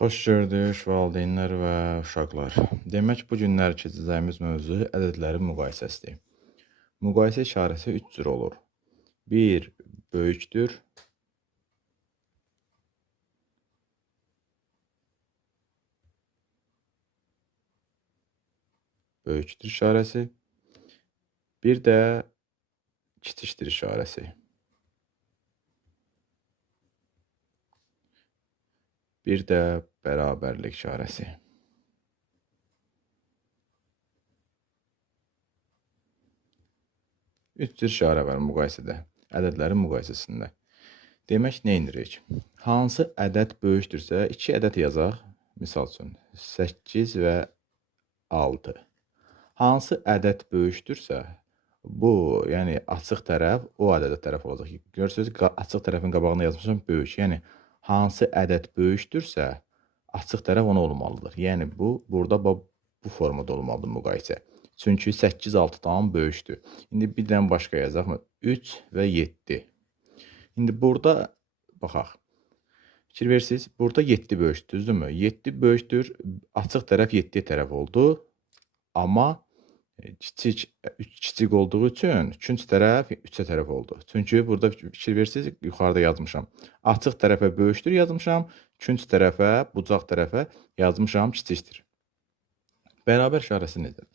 Xoş gördük valideynlər və uşaqlar. Demək, bu günlər keçəcəyimiz mövzu ədədlərin müqayisəsidir. Müqayisə işarəsi 3 cür olur. 1 böyükdür, böyükdür işarəsi. Bir də kiçikdir işarəsi. Bir də bərabərlik işarəsi. Üç cür işarə var müqayisədə, ədədlərin müqayisəsində. Demək, nə edirik? Hansı ədəd böyükdürsə, 2 ədəd yazaq. Misal üçün, 8 və 6. Hansı ədəd böyükdürsə, bu, yəni açıq tərəf o ədədə tərəf olacaq. Görürsünüz, açıq tərəfin qabağına yazmışam böyük. Yəni, hansı ədəd böyükdürsə, açıq tərəf ona olmalıdır. Yəni, burada bu formada olmalıdır müqayisə. Çünki 8 6-dan böyükdür. İndi bir dənə başqa yazaq. 3 və 7. İndi burada, baxaq. Fikir versiniz, burada 7 böyükdür, düzdürmü? 7 böyükdür, açıq tərəf 7-yə tərəf oldu. Amma kiçik olduğu üçün üçüncü tərəf 3-ə tərəf oldu. Çünki burada fikir versiniz, yuxarıda yazmışam. Açıq tərəfə böyükdür yazmışam, üçüncü tərəfə, bucaq tərəfə yazmışam kiçikdir. Bərabər işarəsi necədir?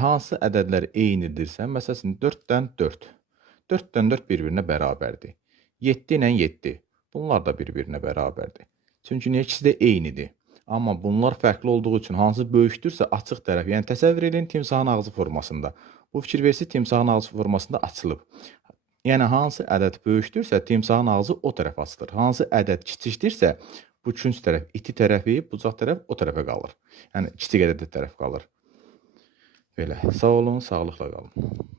Hansı ədədlər eynidirsə, məsələn 4-dən 4. 4-dən 4 bir-birinə bərabərdir. 7 ilə 7. Bunlar da bir-birinə bərabərdir. Çünki niyə? İkisi də eynidir. Amma bunlar fərqli olduğu üçün hansı böyükdürsə açıq tərəf, yəni təsəvvür edin timsahın ağzı formasında. Bu fikir versi timsahın ağzı formasında açılıb. Yəni hansı ədəd böyükdürsə timsahın ağzı o tərəf açılır. Hansı ədəd kiçikdirsə bu üçüncü tərəf, iti tərəfi, bucaq tərəf o tərəfə qalır. Yəni kiçik ədəd tərəf qalır. Belə. Sağ olun, sağlıqla qalın.